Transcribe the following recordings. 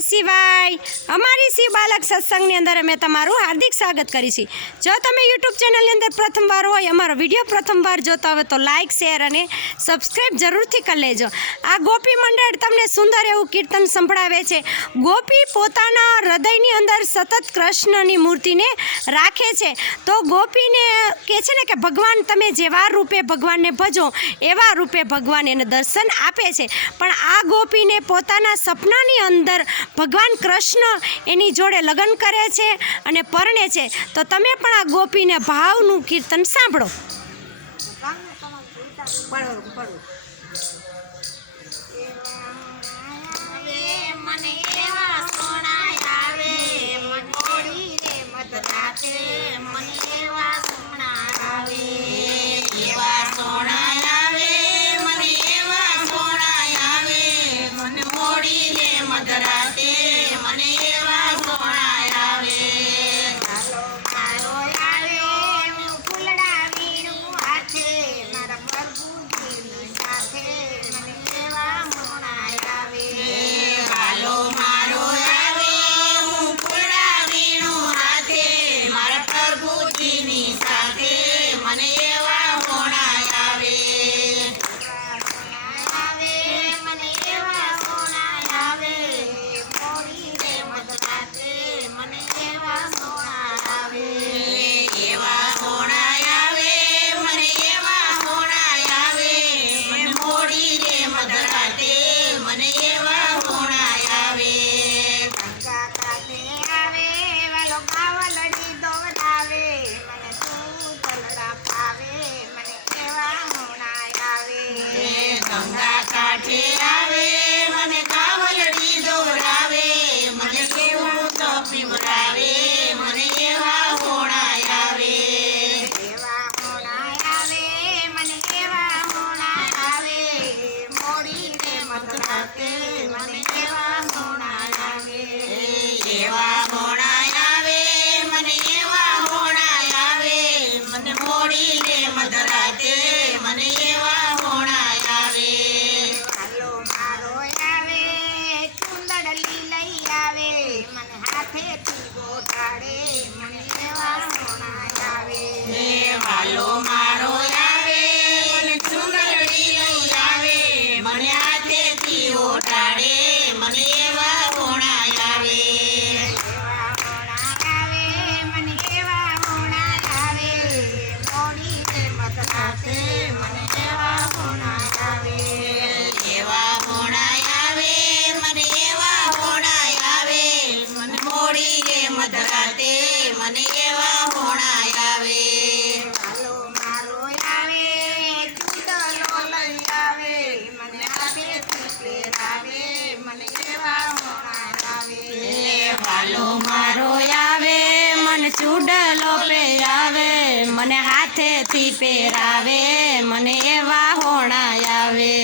નમઃ શિવાય। અમારી શિવ બાલક સત્સંગની અંદર અમે તમારું હાર્દિક સ્વાગત કરી છે। જો તમે યુટ્યુબ ચેનલની અંદર પ્રથમવાર હોય, અમારો વિડીયો પ્રથમવાર જોતા હોય તો લાઇક, શેર અને સબસ્ક્રાઈબ જરૂરથી કરી લેજો। આ ગોપી મંડળ તમને સુંદર એવું કીર્તન સંભળાવે છે। ગોપી પોતાના હૃદયની અંદર સતત કૃષ્ણની મૂર્તિને રાખે છે, તો ગોપીને કહે છે ને કે ભગવાન તમે જેવા રૂપે ભગવાનને ભજો એવા રૂપે ભગવાન એને દર્શન આપે છે। પણ આ ગોપીને પોતાના સપનાની અંદર ભગવાન કૃષ્ણ એની જોડે લગ્ન કરે છે અને પરણે છે। તો તમે પણ આ ગોપીને ભાવનું કીર્તન સાંભળો। ચૂડલો પહેરાવે મને હાથેથી પહેરાવે મને એવા હોણા આવે।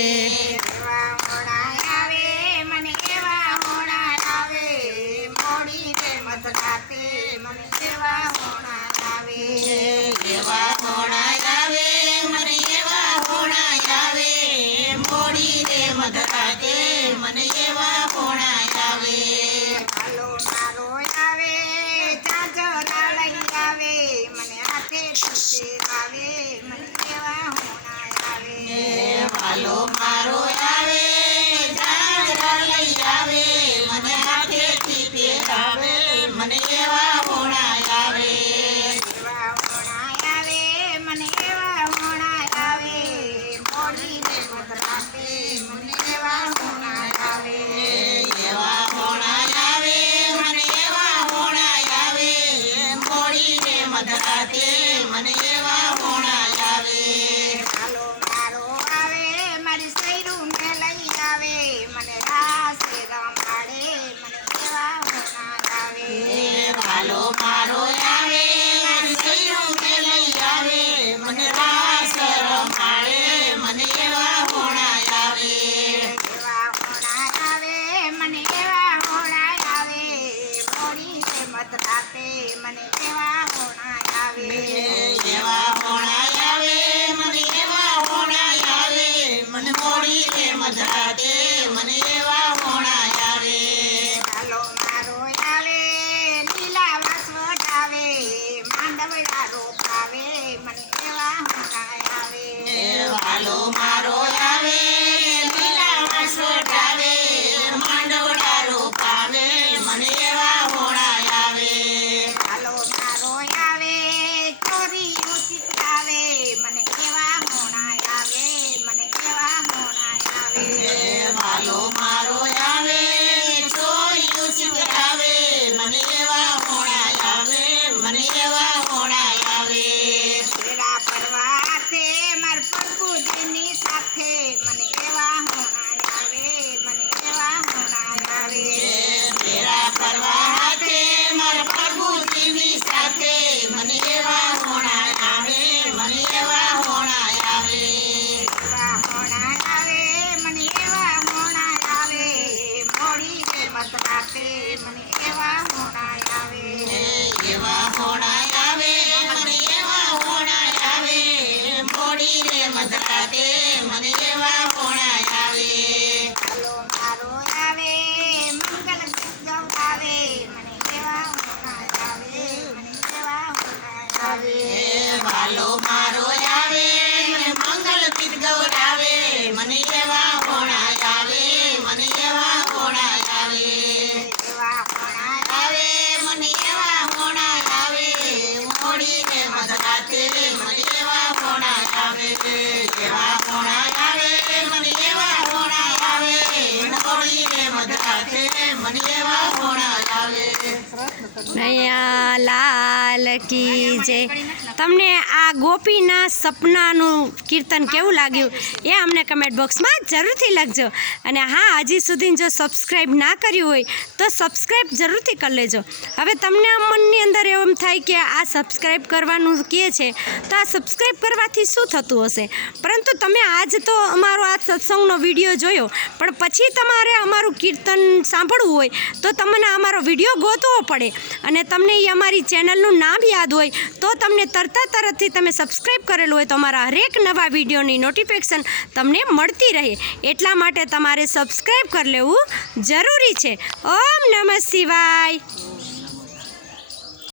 મધરાતે મને એવા હોણા આવે એવા હોણા આવે મને એવા હોણા આવે મોડી રે મધરાતે મને એવા હોણા આવે હાલો મારો આવે મંગલ ગીત ગવડાવે મને એવા હોણા આવે મને એવા હોણા આવે વાલો મારો આવે મને મંગલ ગીત ગવડાવે મને એવા હોણા આવે મને એવા હોણા આવે એવા હોણા આવે મને એવા હોણા આવે મોડી રે મધરાતે મને એવા હોણા આવે એવા હોણા આવે મને એવા હોણા આવે મોડી રે મધરાતે મને એવા હોણા આવે નૈયા લાલ કી જય. તમને આ ગોપીના સપનાનું કીર્તન કેવું લાગ્યું એ અમને કમેન્ટ બોક્સમાં જરૂરથી લખજો. અને હા, હજી સુધી જો સબસ્ક્રાઈબ ના કર્યું હોય તો સબસ્ક્રાઈબ જરૂરથી કરી લેજો. હવે તમને મનની અંદર એમ થાય કે આ સબસ્ક્રાઈબ કરવાનું કહે છે તો આ સબસ્ક્રાઈબ કરવાથી શું થતું હશે, પરંતુ તમે આજ તો અમારો આ સત્સંગનો વિડીયો જોયો, પણ પછી તમારે અમારું કીર્તન સાંભળવું હોય તો તમને અમારો વિડીયો ગોતવો પડે અને તમને એ અમારી ચેનલનું નામ યાદ હોય તો તમને તરતથી તમે સબસ્ક્રાઈબ કરેલું હોય તો અમારા હરેક નવા વિડીયોની નોટિફિકેશન તમને મળતી રહે. એટલા માટે તમારે સબસ્ક્રાઈબ કરી લેવું જરૂરી છે. ઓમ નમઃ શિવાય.